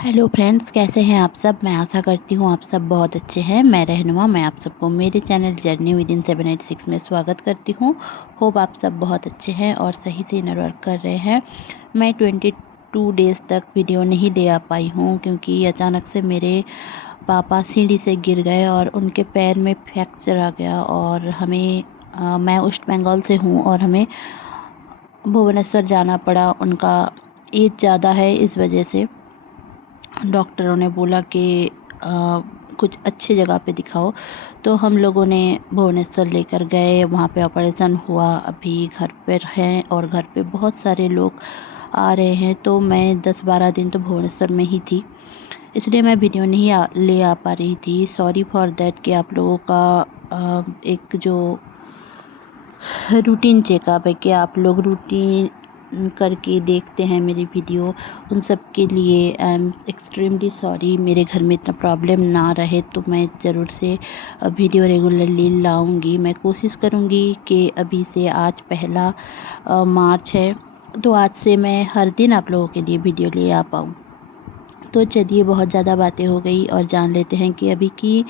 Hello friends, कैसे हैं आप सब। मैं आशा करती हूँ आप सब बहुत अच्छे हैं। मैं रहनुमा, मैं आप सबको मेरे चैनल जर्नी विद इन 786 में स्वागत करती हूँ। होप आप सब बहुत अच्छे हैं और सही से इनर वर्क कर रहे हैं। मैं 22 डेज़ तक वीडियो नहीं ले आ पाई हूँ क्योंकि अचानक से मेरे पापा सीढ़ी से गिर गए और उनके पैर में फ्रैक्चर आ गया और मैं वेस्ट बंगाल से हूँ और हमें भुवनेश्वर जाना पड़ा। उनका एज ज़्यादा है, इस वजह से डॉक्टरों ने बोला कि कुछ अच्छी जगह पे दिखाओ। तो हम लोगों ने भुवनेश्वर लेकर गए, वहाँ पे ऑपरेशन हुआ। अभी घर पर हैं और घर पे बहुत सारे लोग आ रहे हैं, तो मैं 10-12 दिन तो भुवनेश्वर में ही थी, इसलिए मैं वीडियो नहीं ले आ पा रही थी। सॉरी फॉर दैट कि आप लोगों का एक जो रूटीन चेकअप है कि आप लोग रूटीन करके देखते हैं मेरी वीडियो, उन सब के लिए आई एम एक्सट्रीमली सॉरी। मेरे घर में इतना प्रॉब्लम ना रहे तो मैं ज़रूर से वीडियो रेगुलरली लाऊंगी। मैं कोशिश करूंगी कि अभी से आज पहला मार्च है, तो आज से मैं हर दिन आप लोगों के लिए वीडियो ले आ पाऊँ। तो चलिए, बहुत ज़्यादा बातें हो गई और जान लेते हैं कि अभी की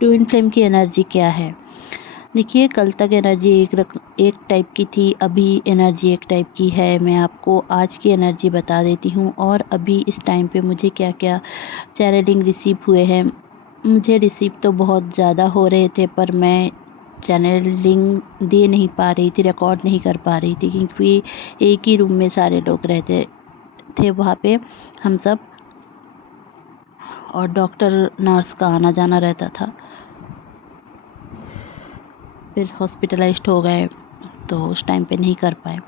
ट्विन फ्लेम की एनर्जी क्या है। देखिए, कल तक एनर्जी एक टाइप की थी, अभी एनर्जी एक टाइप की है। मैं आपको आज की एनर्जी बता देती हूँ और अभी इस टाइम पे मुझे क्या क्या चैनलिंग रिसीव हुए हैं। मुझे रिसीव तो बहुत ज़्यादा हो रहे थे, पर मैं चैनलिंग दे नहीं पा रही थी, रिकॉर्ड नहीं कर पा रही थी, क्योंकि एक ही रूम में सारे लोग रहते थे वहाँ पे, हम सब, और डॉक्टर नर्स का आना जाना रहता था। फिर हॉस्पिटलाइज्ड हो गए तो उस टाइम पे नहीं कर पाए।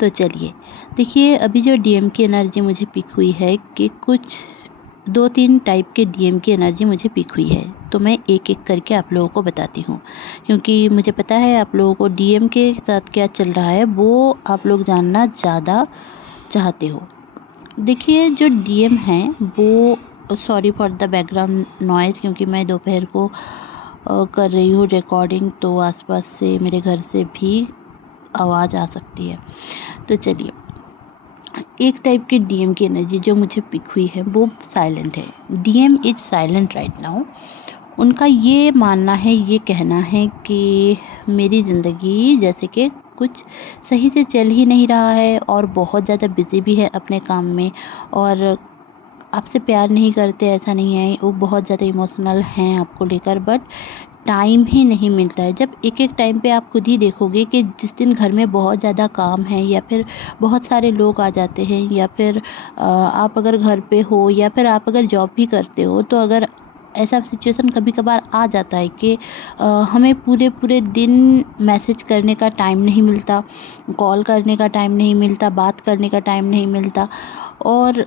तो चलिए देखिए, अभी जो डीएम की एनर्जी मुझे पिक हुई है कि कुछ 2-3 टाइप के डीएम की एनर्जी मुझे पिक हुई है, तो मैं एक एक करके आप लोगों को बताती हूँ, क्योंकि मुझे पता है आप लोगों को डीएम के साथ क्या चल रहा है वो आप लोग जानना ज़्यादा चाहते हो। देखिए, जो डीएम हैं वो, sorry for the background noise, क्योंकि मैं दोपहर को कर रही हूँ रिकॉर्डिंग, तो आसपास से मेरे घर से भी आवाज़ आ सकती है। तो चलिए, एक टाइप की डीएम की एनर्जी जो मुझे पिक हुई है वो साइलेंट है। DM is silent right now. उनका ये मानना है, ये कहना है कि मेरी ज़िंदगी जैसे कि कुछ सही से चल ही नहीं रहा है और बहुत ज़्यादा बिजी भी है अपने काम में, और आपसे प्यार नहीं करते ऐसा नहीं है, वो बहुत ज़्यादा इमोशनल हैं आपको लेकर, बट टाइम ही नहीं मिलता है। जब एक-एक टाइम पे आप खुद ही देखोगे कि जिस दिन घर में बहुत ज़्यादा काम है या फिर बहुत सारे लोग आ जाते हैं, या फिर आप अगर घर पे हो या फिर आप अगर जॉब भी करते हो, तो अगर ऐसा सिचुएशन कभी-कभार आ जाता है कि हमें पूरे-पूरे दिन मैसेज करने का टाइम नहीं मिलता, कॉल करने का टाइम नहीं मिलता, बात करने का टाइम नहीं मिलता, और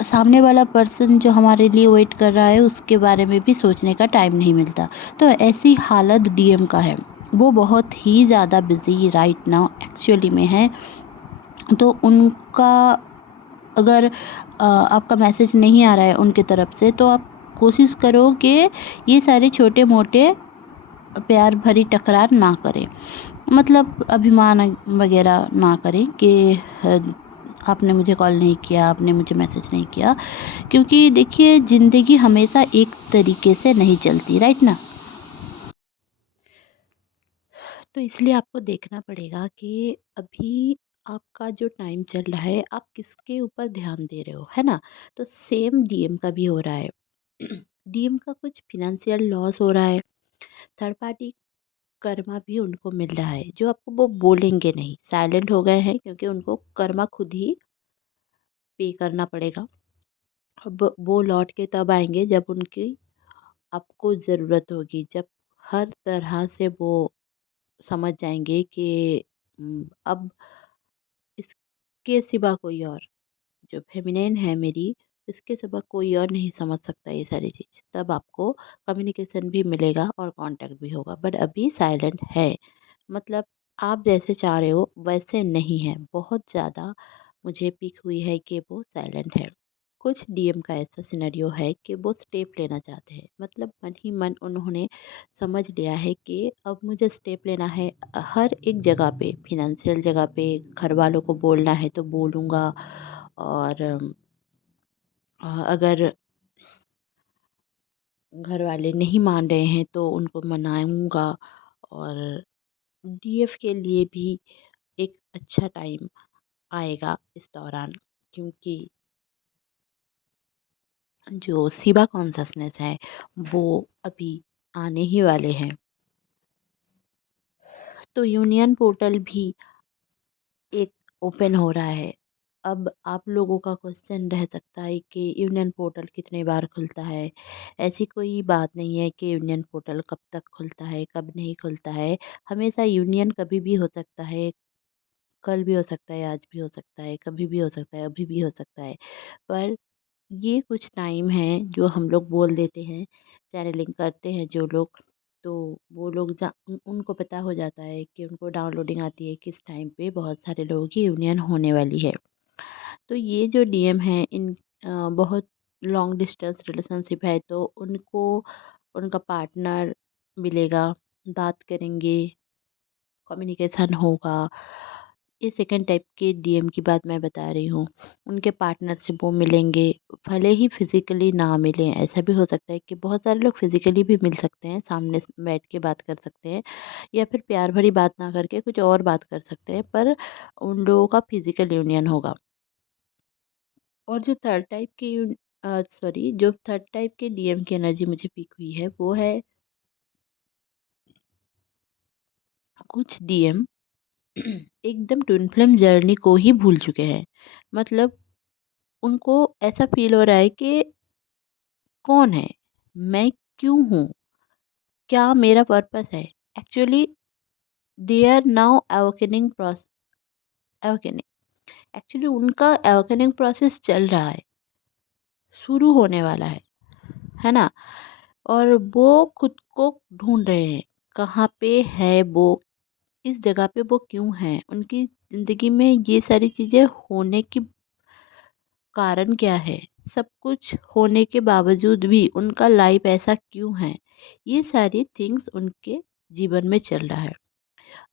सामने वाला पर्सन जो हमारे लिए वेट कर रहा है उसके बारे में भी सोचने का टाइम नहीं मिलता। तो ऐसी हालत डीएम का है। वो बहुत ही ज़्यादा बिज़ी राइट नाउ एक्चुअली में है। तो उनका अगर आपका मैसेज नहीं आ रहा है उनकी तरफ से, तो आप कोशिश करो कि ये सारे छोटे-मोटे प्यार भरी टकरार ना करें। मतलब अभिमान वगैरह ना करें कि आपने मुझे कॉल नहीं किया, आपने मुझे मैसेज नहीं किया, क्योंकि देखिए, ज़िंदगी हमेशा एक तरीके से नहीं चलती, राइट ना? तो इसलिए आपको देखना पड़ेगा कि अभी आपका जो टाइम चल रहा है, आप किसके ऊपर ध्यान दे रहे हो, है ना? तो सेम डीएम का भी हो रहा है। डीएम का कुछ फ़ाइनेंशियल लॉस हो रहा है, थर्ड पार्टी कर्मा भी उनको मिल रहा है, जो आपको वो बोलेंगे नहीं, साइलेंट हो गए हैं क्योंकि उनको कर्मा खुद ही पे करना पड़ेगा। अब वो लौट के तब आएँगे जब उनकी आपको ज़रूरत होगी, जब हर तरह से वो समझ जाएँगे कि अब इसके सिवा कोई और, जो फ़ेमिनिन है मेरी, इसके सिवा कोई और नहीं समझ सकता ये सारी चीज़। तब आपको कम्युनिकेशन भी मिलेगा और कॉन्टैक्ट भी होगा, बट अभी साइलेंट है। मतलब आप जैसे चाह रहे हो वैसे नहीं है, बहुत ज़्यादा मुझे पिक हुई है कि वो साइलेंट है। कुछ डीएम का ऐसा सिनेरियो है कि वो स्टेप लेना चाहते हैं, मतलब मन ही मन उन्होंने समझ लिया है कि अब मुझे स्टेप लेना है। हर एक जगह पे, फिनेंशियल जगह पे घर वालों को बोलना है तो बोलूँगा, और अगर घर वाले नहीं मान रहे हैं तो उनको मनाऊँगा। और डीएफ के लिए भी एक अच्छा टाइम आएगा इस दौरान, क्योंकि जो शिवा कॉन्शसनेस है वो अभी आने ही वाले हैं। तो यूनियन पोर्टल भी एक ओपन हो रहा है। अब आप लोगों का क्वेश्चन रह सकता है कि यूनियन पोर्टल कितने बार खुलता है। ऐसी कोई बात नहीं है कि यूनियन पोर्टल कब तक खुलता है, कब नहीं खुलता है। हमेशा यूनियन कभी भी हो सकता है, कल भी हो सकता है, आज भी हो सकता है, कभी भी हो सकता है, अभी भी हो सकता है। पर ये कुछ टाइम है जो हम लोग बोल देते हैं, चैनलिंग करते हैं जो लोग, तो वो लोग उनको पता हो जाता है कि उनको डाउनलोडिंग आती है किस टाइम पे बहुत सारे लोगों की यूनियन होने वाली है। तो ये जो डीएम है इन बहुत लॉन्ग डिस्टेंस रिलेशनशिप है, तो उनको उनका पार्टनर मिलेगा, बात करेंगे, कम्युनिकेशन होगा। ये सेकंड टाइप के डीएम की बात मैं बता रही हूँ। उनके पार्टनर से वो मिलेंगे, भले ही फिज़िकली ना मिलें। ऐसा भी हो सकता है कि बहुत सारे लोग फिज़िकली भी मिल सकते हैं, सामने बैठ के बात कर सकते हैं, या फिर प्यार भरी बात ना करके कुछ और बात कर सकते हैं, पर उन लोगों का फिज़िकल यूनियन होगा। और जो थर्ड टाइप की जो थर्ड टाइप के डीएम की एनर्जी मुझे पिक हुई है वो है, कुछ डीएम एकदम ट्विन फ्लेम जर्नी को ही भूल चुके हैं। मतलब उनको ऐसा फील हो रहा है कि कौन है, मैं क्यों हूँ, क्या मेरा पर्पस है। Actually they are now awakening process, awakening actually उनका अवेकनिंग प्रोसेस चल रहा है, शुरू होने वाला है ना। और वो खुद को ढूंढ रहे हैं, कहाँ पे है वो, इस जगह पे वो क्यों हैं, उनकी ज़िंदगी में ये सारी चीज़ें होने की कारण क्या है, सब कुछ होने के बावजूद भी उनका लाइफ ऐसा क्यों है, ये सारी थिंग्स उनके जीवन में चल रहा है।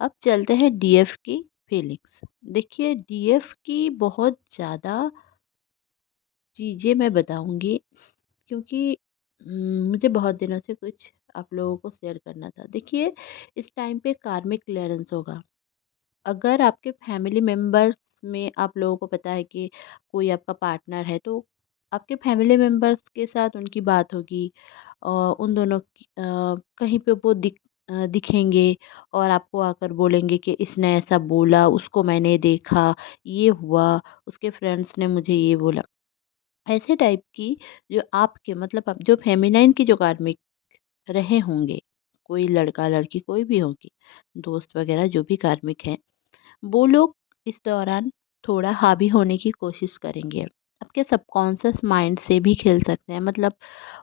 अब चलते हैं डीएफ की फीलिंग्स। देखिए डीएफ की बहुत ज़्यादा चीज़ें मैं बताऊंगी, क्योंकि मुझे बहुत दिनों से कुछ आप लोगों को शेयर करना था। देखिए इस टाइम पे कार्मिक क्लियरेंस होगा। अगर आपके फैमिली मेंबर्स में आप लोगों को पता है कि कोई आपका पार्टनर है, तो आपके फैमिली मेंबर्स के साथ उनकी बात होगी और उन दोनों की कहीं पे वो दिखेंगे और आपको आकर बोलेंगे कि इसने ऐसा बोला, उसको मैंने देखा, ये हुआ, उसके फ्रेंड्स ने मुझे ये बोला। ऐसे टाइप की जो आपके मतलब आप जो फेमिनाइन की जो कार्मिक रहे होंगे, कोई लड़का लड़की कोई भी होगी, दोस्त वगैरह जो भी कार्मिक हैं, वो लोग इस दौरान थोड़ा हावी होने की कोशिश करेंगे। आपके सबकॉन्शियस माइंड से भी खेल सकते हैं। मतलब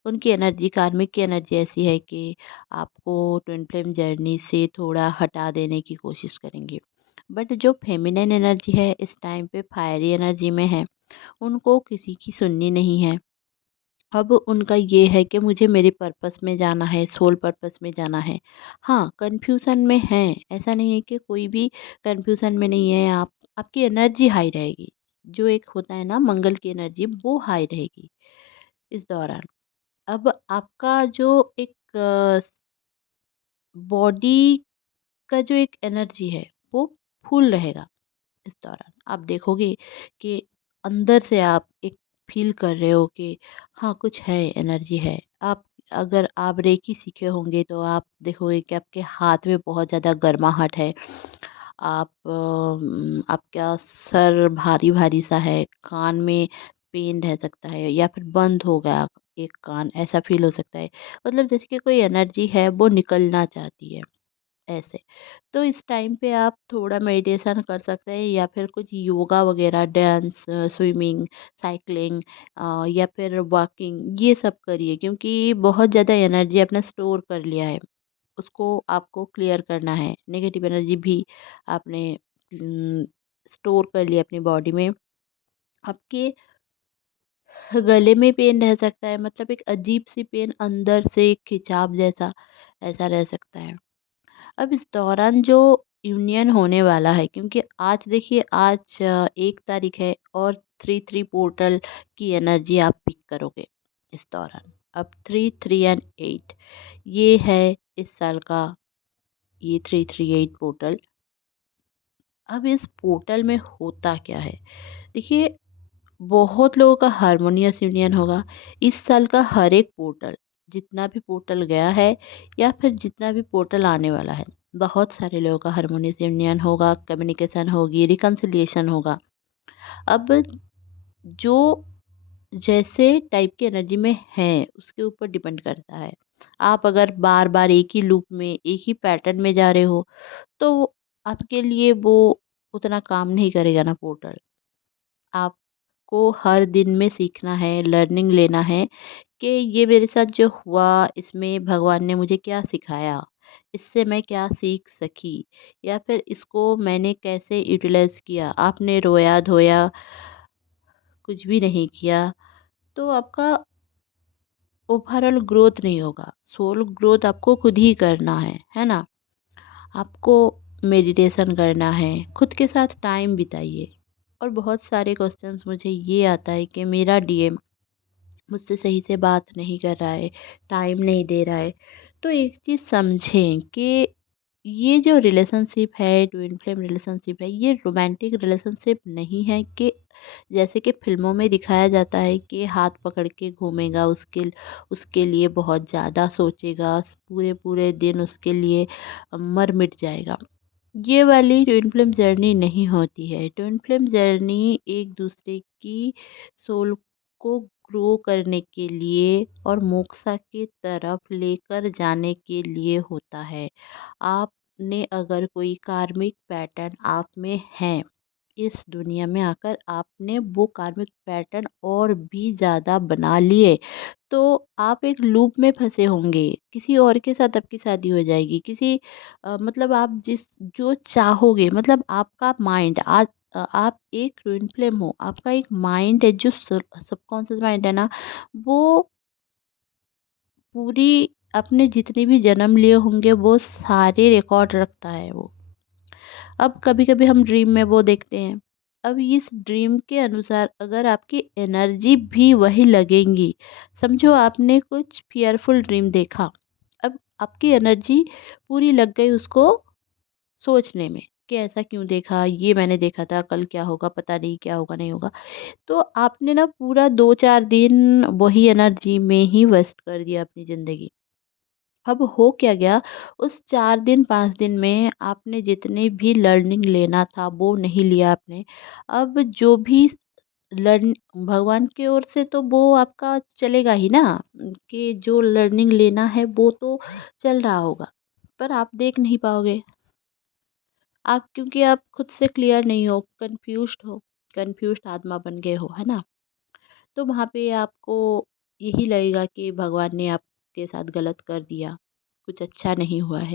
उनकी एनर्जी, कार्मिक की एनर्जी ऐसी है कि आपको ट्विन फ्लेम जर्नी से थोड़ा हटा देने की कोशिश करेंगे। बट जो फेमिनिन एनर्जी है इस टाइम पे फायरी एनर्जी में है, उनको किसी की सुननी नहीं है। अब उनका ये है कि मुझे मेरे पर्पस में जाना है, सोल पर्पस में जाना है। हाँ, कन्फ्यूज़न में हैं, ऐसा नहीं है कि कोई भी कन्फ्यूज़न में नहीं है। आपकी एनर्जी हाई रहेगी। जो एक होता है ना मंगल की एनर्जी, वो हाई रहेगी इस दौरान। अब आपका जो एक बॉडी का जो एक एनर्जी है, वो फुल रहेगा इस दौरान। आप देखोगे कि अंदर से आप एक फ़ील कर रहे हो कि हाँ, कुछ है, एनर्जी है। आप अगर आप रेकी सीखे होंगे तो आप देखोगे कि आपके हाथ में बहुत ज़्यादा गर्माहट है। आपका सर भारी-भारी सा है, कान में पेन रह सकता है या फिर बंद हो गया एक कान, ऐसा फ़ील हो सकता है। मतलब जैसे कि कोई एनर्जी है वो निकलना चाहती है, ऐसे। तो इस टाइम पे आप थोड़ा मेडिटेशन कर सकते हैं या फिर कुछ योगा वगैरह, डांस, स्विमिंग, साइकिलिंग या फिर वॉकिंग, ये सब करिए, क्योंकि बहुत ज़्यादा एनर्जी आपने स्टोर कर लिया है, उसको आपको क्लियर करना है। नेगेटिव एनर्जी भी आपने स्टोर कर लिया अपनी बॉडी में। आपके गले में पेन रह सकता है, मतलब एक अजीब सी पेन अंदर से एक खिंचाव जैसा ऐसा रह सकता है। अब इस दौरान जो यूनियन होने वाला है, क्योंकि आज देखिए, आज 1 तारीख है और 3 पोर्टल की एनर्जी आप पिक करोगे इस दौरान। अब 3 3 एंड 8 ये है इस साल का, ये 3 3 8 पोर्टल। अब इस पोर्टल में होता क्या है, देखिए, बहुत लोगों का हारमोनियस यूनियन होगा। इस साल का हर एक पोर्टल, जितना भी पोर्टल गया है या फिर जितना भी पोर्टल आने वाला है, बहुत सारे लोगों का हारमोनियस यूनियन होगा, कम्युनिकेशन होगी, रिकन्सिलिएशन होगा। अब जो जैसे टाइप की एनर्जी में है उसके ऊपर डिपेंड करता है। आप अगर बार बार एक ही लूप में, एक ही पैटर्न में जा रहे हो, तो आपके लिए वो उतना काम नहीं करेगा ना पोर्टल। आपको हर दिन में सीखना है, लर्निंग लेना है कि ये मेरे साथ जो हुआ, इसमें भगवान ने मुझे क्या सिखाया, इससे मैं क्या सीख सकी, या फिर इसको मैंने कैसे यूटिलाइज किया। आपने रोया धोया कुछ भी नहीं किया तो आपका ओवरऑल ग्रोथ नहीं होगा। सोल ग्रोथ आपको खुद ही करना है ना। आपको मेडिटेशन करना है, खुद के साथ टाइम बिताइए। और बहुत सारे क्वेश्चंस मुझे ये आता है कि मेरा डीएम मुझसे सही से बात नहीं कर रहा है, टाइम नहीं दे रहा है। तो एक चीज़ समझें कि ये जो रिलेशनशिप है, ट्विन फ्लेम रिलेशनशिप है, ये रोमांटिक रिलेशनशिप नहीं है कि जैसे कि फ़िल्मों में दिखाया जाता है कि हाथ पकड़ के घूमेगा, उसके उसके लिए बहुत ज़्यादा सोचेगा, पूरे-पूरे दिन उसके लिए मर मिट जाएगा। ये वाली ट्विन फ्लेम जर्नी नहीं होती है। ट्विन फ्लेम जर्नी एक दूसरे की सोल को ग्रो करने के लिए और मोक्षा की तरफ लेकर जाने के लिए होता है। आपने अगर कोई कार्मिक पैटर्न आप में है, इस दुनिया में आकर आपने वो कार्मिक पैटर्न और भी ज़्यादा बना लिए, तो आप एक लूप में फँसे होंगे। किसी और के साथ आपकी शादी हो जाएगी, किसी मतलब आप जिस जो चाहोगे, मतलब आपका माइंड आज आप एक ट्विन फ्लेम हो, आपका एक माइंड है जो सबकॉन्शियस माइंड है ना, वो पूरी अपने जितने भी जन्म लिए होंगे वो सारे रिकॉर्ड रखता है वो। अब कभी-कभी हम ड्रीम में वो देखते हैं। अब इस ड्रीम के अनुसार अगर आपकी एनर्जी भी वही लगेंगी, समझो आपने कुछ फ़ियरफुल ड्रीम देखा, अब आपकी एनर्जी पूरी लग गई उसको सोचने में कि ऐसा क्यों देखा, ये मैंने देखा था, कल क्या होगा पता नहीं, क्या होगा नहीं होगा। तो आपने ना पूरा 2-4 दिन वही एनर्जी में ही वेस्ट कर दिया अपनी ज़िंदगी। अब हो क्या गया, उस 4 दिन 5 दिन में आपने जितने भी लर्निंग लेना था वो नहीं लिया आपने। अब जो भी लर्न भगवान की ओर से तो वो आपका चलेगा ही ना, कि जो लर्निंग लेना है वो तो चल रहा होगा, पर आप देख नहीं पाओगे। आप क्योंकि आप खुद से क्लियर नहीं हो, कन्फ्यूज़्ड आत्मा बन गए हो, है ना? तो वहाँ पे आपको यही लगेगा कि भगवान ने आपके साथ गलत कर दिया, कुछ अच्छा नहीं हुआ है।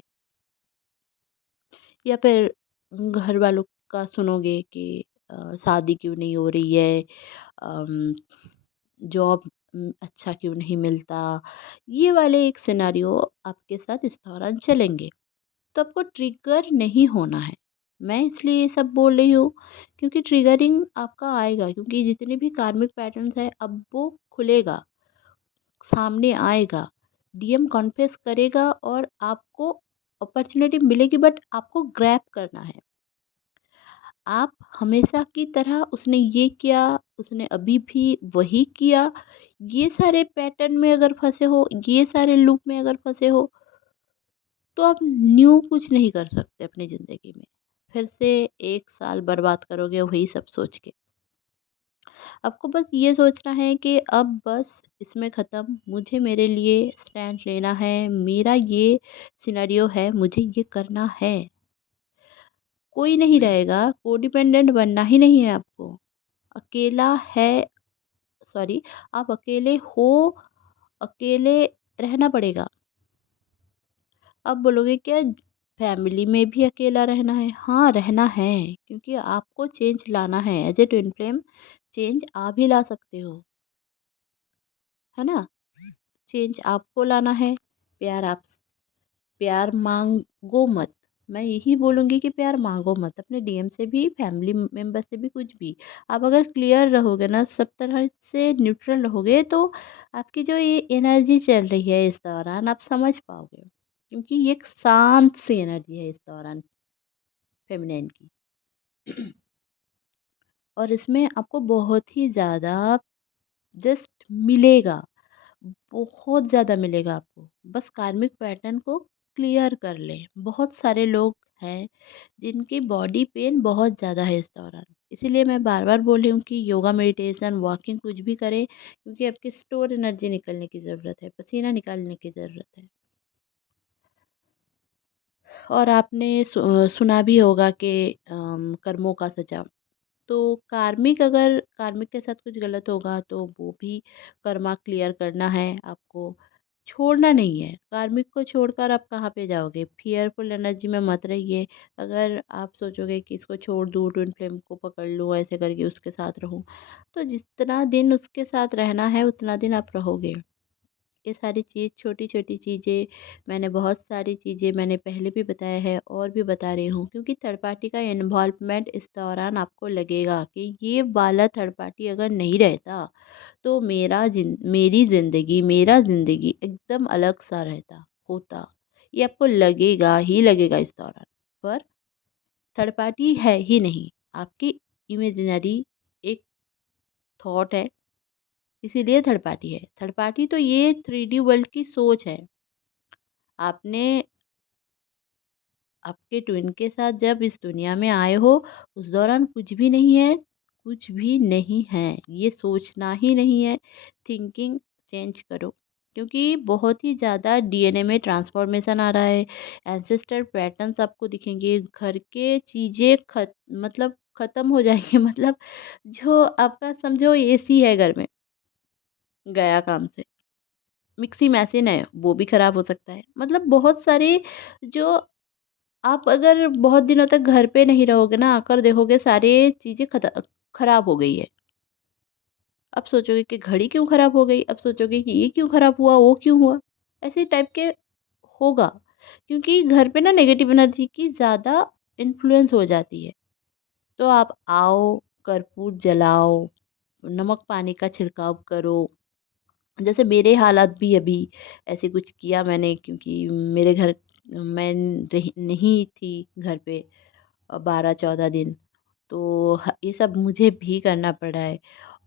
या फिर घर वालों का सुनोगे कि शादी क्यों नहीं हो रही है, अम, जॉब अच्छा क्यों नहीं मिलता। ये वाले एक सिनेरियो आपके साथ इस दौरान चलेंगे। तो आपको ट्रिगर नहीं होना है। मैं इसलिए ये सब बोल रही हूँ क्योंकि ट्रिगरिंग आपका आएगा, क्योंकि जितने भी कार्मिक पैटर्न्स हैं अब वो खुलेगा, सामने आएगा। डीएम कॉन्फेस करेगा और आपको अपॉर्चुनिटी मिलेगी, बट आपको ग्रैब करना है। आप हमेशा की तरह उसने ये किया, उसने अभी भी वही किया, ये सारे पैटर्न में अगर फँसे हो, ये सारे लूप में अगर फँसे हो, तो आप न्यू कुछ नहीं कर सकते अपनी ज़िंदगी में। फिर से 1 साल बर्बाद करोगे वही सब सोच के। आपको बस ये सोचना है कि अब बस इसमें ख़त्म, मुझे मेरे लिए स्टैंड लेना है, मेरा ये सिनेरियो है, मुझे ये करना है। कोई नहीं रहेगा, कोडिपेंडेंट बनना ही नहीं है आपको। अकेला है, सॉरी, आप अकेले हो, अकेले रहना पड़ेगा। अब बोलोगे क्या, फैमिली में भी अकेला रहना है? हाँ, रहना है, क्योंकि आपको चेंज लाना है। As a twin flame change आप ही ला सकते हो, है ना? चेंज आपको लाना है। प्यार आप प्यार माँगो मत, मैं यही बोलूँगी कि प्यार माँगो मत, अपने डीएम से भी, फैमिली मेंबर से भी, कुछ भी। आप अगर क्लियर रहोगे ना, सब तरह से न्यूट्रल रहोगे, तो आपकी जो ये एनर्जी चल रही है इस दौरान, आप समझ पाओगे। क्योंकि ये एक शांत सी एनर्जी है इस दौरान फेमिनिन की। और इसमें आपको बहुत ही ज़्यादा जस्ट मिलेगा, बहुत ज़्यादा मिलेगा आपको। बस कार्मिक पैटर्न को क्लियर कर लें। बहुत सारे लोग हैं जिनकी बॉडी पेन बहुत ज़्यादा है इस दौरान। इसीलिए मैं बार-बार बोल रही हूँ कि योगा, मेडिटेशन, वॉकिंग कुछ भी करें, क्योंकि आपकी स्टोर एनर्जी निकलने की ज़रूरत है, पसीना निकालने की ज़रूरत है। और आपने सुना भी होगा कि कर्मों का सजा। तो कार्मिक के साथ कुछ गलत होगा तो वो भी कर्मा क्लियर करना है आपको, छोड़ना नहीं है। कार्मिक को छोड़कर आप कहाँ पे जाओगे? फ़ियरफुल एनर्जी में मत रहिए। अगर आप सोचोगे कि इसको छोड़ दूँ, ट्विन फ्लेम को पकड़ लूँ, ऐसे करके उसके साथ रहूँ, तो जितना दिन उसके साथ रहना है उतना दिन आप रहोगे। ये सारी चीज़, छोटी-छोटी चीज़ें, मैंने बहुत सारी चीज़ें मैंने पहले भी बताया है और भी बता रही हूँ, क्योंकि थर्ड पार्टी का इन्वॉल्वमेंट इस दौरान आपको लगेगा कि ये वाला थर्ड पार्टी अगर नहीं रहता, तो मेरा ज़िंदगी एकदम अलग-सा होता। ये आपको लगेगा ही लगेगा इस दौरान। पर थर्ड पार्टी है ही नहीं, आपकी इमेजिनरी एक थॉट है, इसीलिए थर्ड पार्टी है। थर्ड पार्टी तो ये 3D वर्ल्ड की सोच है। आपने आपके ट्विन के साथ जब इस दुनिया में आए हो, उस दौरान कुछ भी नहीं है, कुछ भी नहीं है। ये सोचना ही नहीं है, थिंकिंग चेंज करो। क्योंकि बहुत ही ज़्यादा डीएनए में ट्रांसफॉर्मेशन आ रहा है, एंसेस्टर पैटर्न्स आपको दिखेंगे, घर के चीज़ें मतलब ख़त्म हो जाएँगी। मतलब जो आपका समझो एसी है घर में, गया काम से। मिक्सी मशीन है, वो भी खराब हो सकता है। मतलब बहुत सारे जो आप अगर बहुत दिनों तक घर पे नहीं रहोगे ना, आकर देखोगे सारी चीज़ें खराब हो गई है। अब सोचोगे कि घड़ी क्यों खराब हो गई? अब सोचोगे कि ये क्यों खराब हुआ, वो क्यों हुआ? ऐसे टाइप के होगा, क्योंकि घर पे ना नेगेटिव एनर्जी की ज़्यादा इन्फ्लुएंस हो जाती है। तो आप आओ, कर्पूर जलाओ, नमक पानी का छिड़काव करो। जैसे मेरे हालात भी अभी ऐसे कुछ किया मैंने, क्योंकि मेरे घर मैं रही नहीं थी घर पे 12-14 दिन, तो ये सब मुझे भी करना पड़ा है।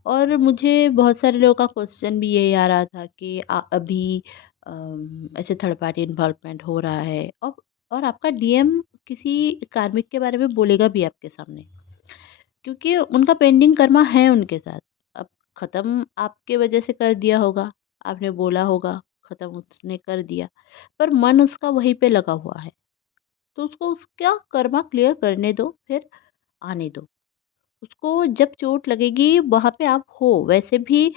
और मुझे बहुत सारे लोगों का क्वेश्चन भी यही आ रहा था कि अभी ऐसे थर्ड पार्टी इन्वॉल्वमेंट हो रहा है, और आपका डीएम किसी कार्मिक के बारे में बोलेगा भी आपके सामने, क्योंकि उनका पेंडिंग कर्मा है उनके साथ। अब ख़त्म आपके वजह से कर दिया होगा, आपने बोला होगा, ख़त्म उसने कर दिया, पर मन उसका वहीं पे लगा हुआ है। तो उसको उसका कर्मा क्लियर करने दो, फिर आने दो। उसको जब चोट लगेगी वहाँ पे आप हो, वैसे भी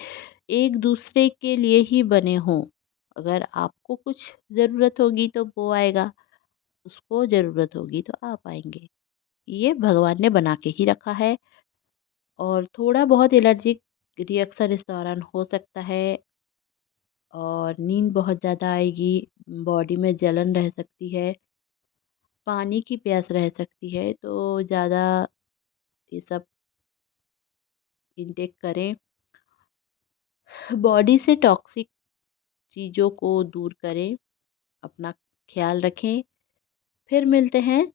एक दूसरे के लिए ही बने हो। अगर आपको कुछ ज़रूरत होगी तो वो आएगा, उसको ज़रूरत होगी तो आप आएँगे। ये भगवान ने बना के ही रखा है। और थोड़ा बहुत एलर्जिक रिएक्शन इस दौरान हो सकता है, और नींद बहुत ज़्यादा आएगी, बॉडी में जलन रह सकती है, पानी की प्यास रह सकती है, तो ज़्यादा ये सब इनटेक करें। बॉडी से टॉक्सिक चीज़ों को दूर करें, अपना ख्याल रखें। फिर मिलते हैं,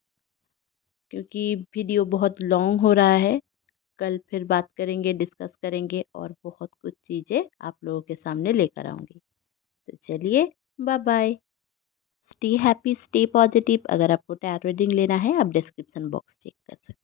क्योंकि वीडियो बहुत लॉन्ग हो रहा है। कल फिर बात करेंगे, डिस्कस करेंगे, और बहुत कुछ चीज़ें आप लोगों के सामने लेकर आऊँगी। तो चलिए, bye bye. Stay happy, stay positive. अगर आपको टैरो रीडिंग लेना है, आप डिस्क्रिप्शन बॉक्स चेक कर सकते हैं।